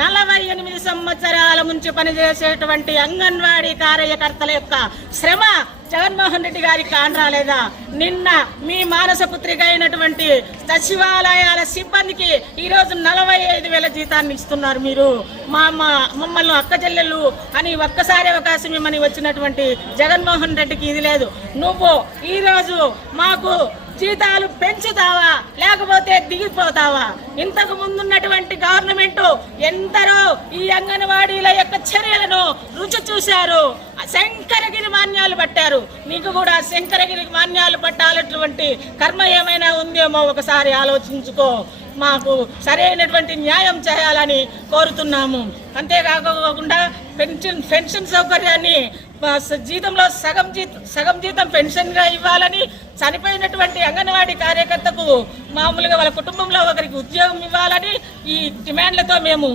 48 సంవత్సరాల నుంచి పనిచేసేటువంటి అంగన్వాడీ కార్యకర్తల యొక్క శ్రమ జగన్మోహన్ రెడ్డి గారికి కానరాలేదా? నిన్న మీ మానసపుత్రిక అయినటువంటి సచివాలయాల సిబ్బందికి ఈరోజు 45,000 జీతాన్ని ఇస్తున్నారు. మీరు మమ్మల్ని అక్క చెల్లెళ్ళు అని ఒక్కసారి అవకాశం ఇమ్మని వచ్చినటువంటి జగన్మోహన్ రెడ్డికి ఇది లేదు. నువ్వు ఈరోజు మాకు జీతాలు పెంచుతావా లేకపోతే దిగిపోతావా? ఇంతకు ముందున్నటువంటి గవర్నమెంట్ ఎందరో ఈ అంగన్వాడీల యొక్క చర్యలను రుచి చూశారు, శంకరగిరి మాన్యాలు పట్టారు. నీకు కూడా శంకరగిరి మాన్యాలు పట్టాలటువంటి కర్మ ఏమైనా ఉందేమో ఒకసారి ఆలోచించుకో. మాకు సరైనటువంటి న్యాయం చేయాలని కోరుతున్నాము. అంతేకాకుండా పెన్షన్ సౌకర్యాన్ని జీతంలో సగం జీతం పెన్షన్గా ఇవ్వాలని, చనిపోయినటువంటి అంగన్వాడీ కార్యకర్తకు మామూలుగా వాళ్ళ కుటుంబంలో ఒకరికి ఉద్యోగం ఇవ్వాలని ఈ డిమాండ్లతో మేము